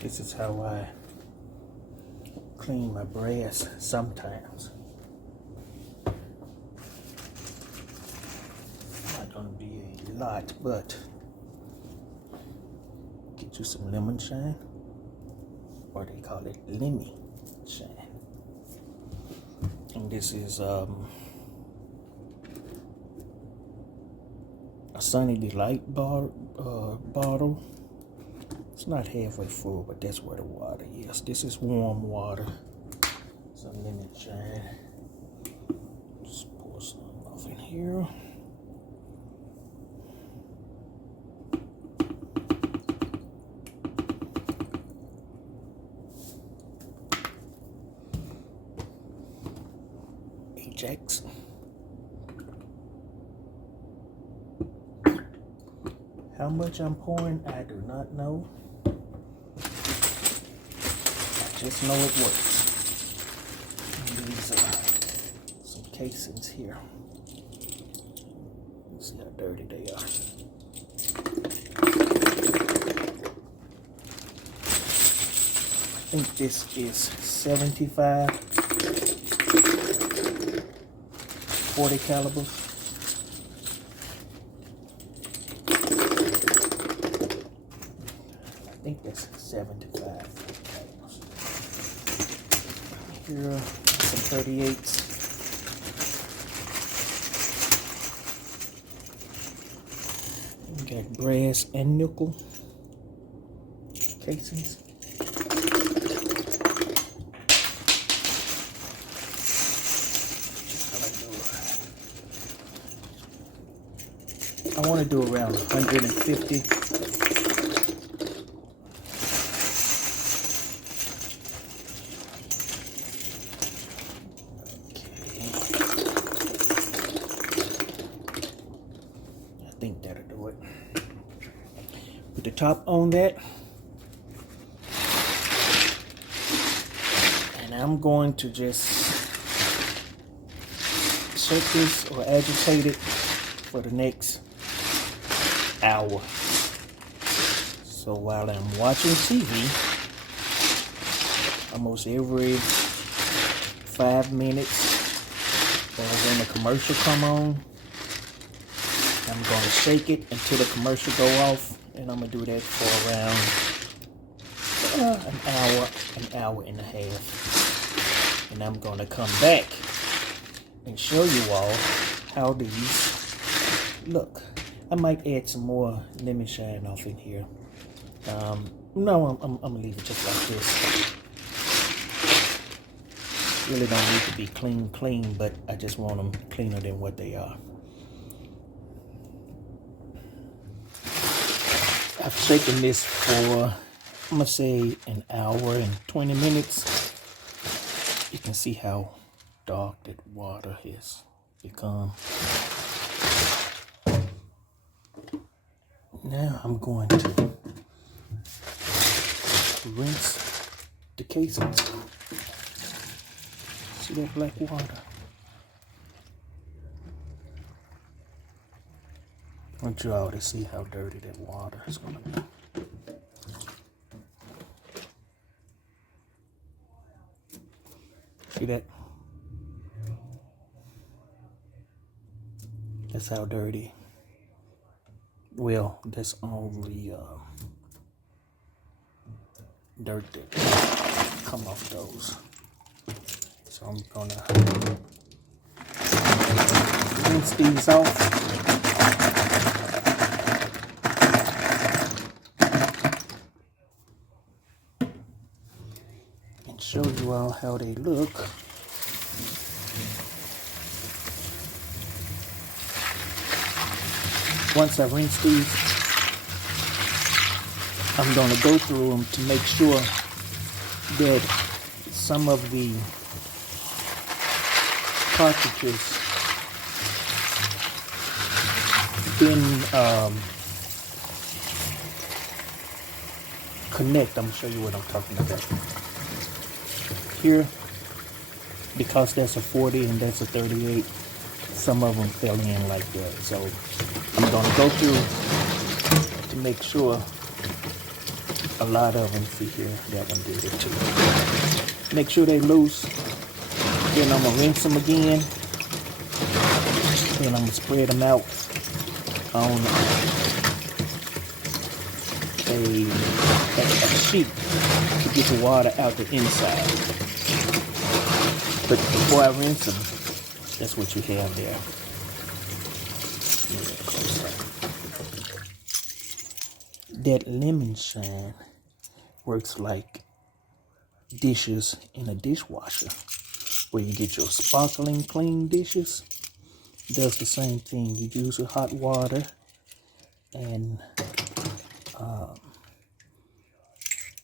This is how I clean my brass sometimes. Not gonna be a lot, but get you some lemon shine, or they call it lemmy shine. And this is a Sunny Delight bottle. It's not halfway full, but that's where the water is. This is warm water. Some lemon shine. Just pour some off in here. Ajax. How much I'm pouring, I do not know. I just know it works. And these are some casings here. Let's see how dirty they are. I think this is 75 40 caliber. I think that's 75 calibers. Here are some 38s. We got brass and nickel casings. I want to do around 150. I think that'll do it. Put the top on that. And I'm going to just shake this or agitate it for the next hour. So while I'm watching TV, almost every 5 minutes, or when the commercial come on, I'm going to shake it until the commercial go off, and I'm going to do that for around an hour and a half. And I'm going to come back and show you all how these look. I might add some more lemon shine off in here. No, I'm gonna leave it just like this. Really don't need to be clean, but I just want them cleaner than what they are. I've shaken this for, I'm gonna say, an hour and 20 minutes. You can see how dark that water has become. Now I'm going to rinse the casings. See that black water? I want you all to see how dirty that water is going to be. See that? That's how dirty. Well, that's all the dirt that come off those. So I'm gonna rinse these off. And show you all how they look. Once I rinse these, I'm going to go through them to make sure that some of the cartridges didn't connect. I'm going to show you what I'm talking about. Here, because that's a 40 and that's a 38, some of them fell in like that. So I'm going to go through to make sure a lot of them. See here, that one did it too. Make sure they loose. Then I'm gonna rinse them again. Then I'm gonna spread them out on a sheet to get the water out the inside. But before I rinse them, that's what you have there. That lemon shine works like dishes in a dishwasher, where you get your sparkling clean dishes. It does the same thing. You use your hot water and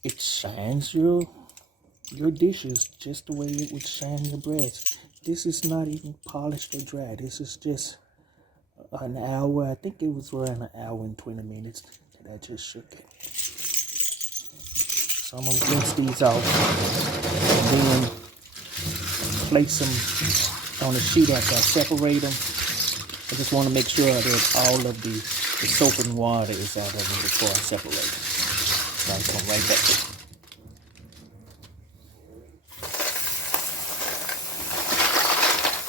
it shines your dishes just the way it would shine your breads. This is not even polished or dry. This is just an hour. I think it was around an hour and 20 minutes that I just shook it. So I'm gonna rinse these off and then place them on a sheet after I separate them. I just want to make sure that all of the soap and water is out of them before I separate them. So I'll come right back.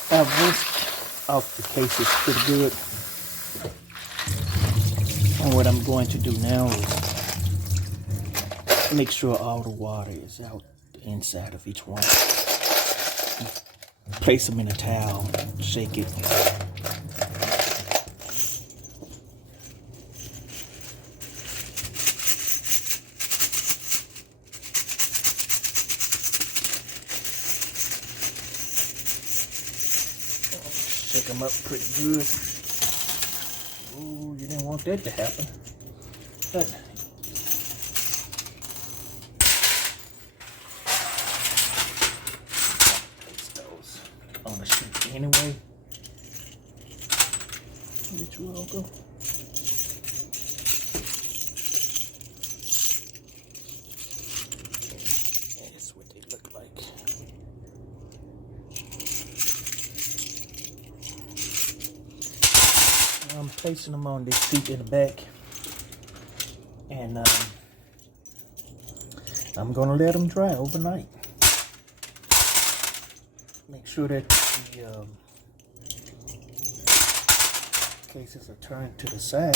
I've rinsed off the cases pretty good. And what I'm going to do now is make sure all the water is out the inside of each one. Place them in a towel, shake it. Shake them up pretty good. Ooh, you didn't want that to happen. But place those on the sheet anyway. Where did you all go? That's what they look like. I'm placing them on this sheet in the back, and I'm gonna let them dry overnight. Make sure that the cases are turned to the side.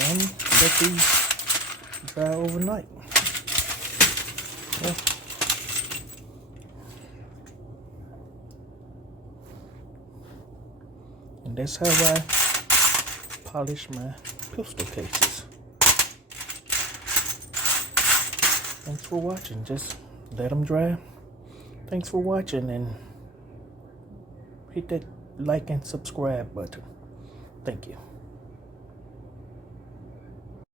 And let these dry overnight. Yeah. And that's how I polish my pistol cases. Thanks for watching. Just let them dry. Thanks for watching, and hit that like and subscribe button. Thank you.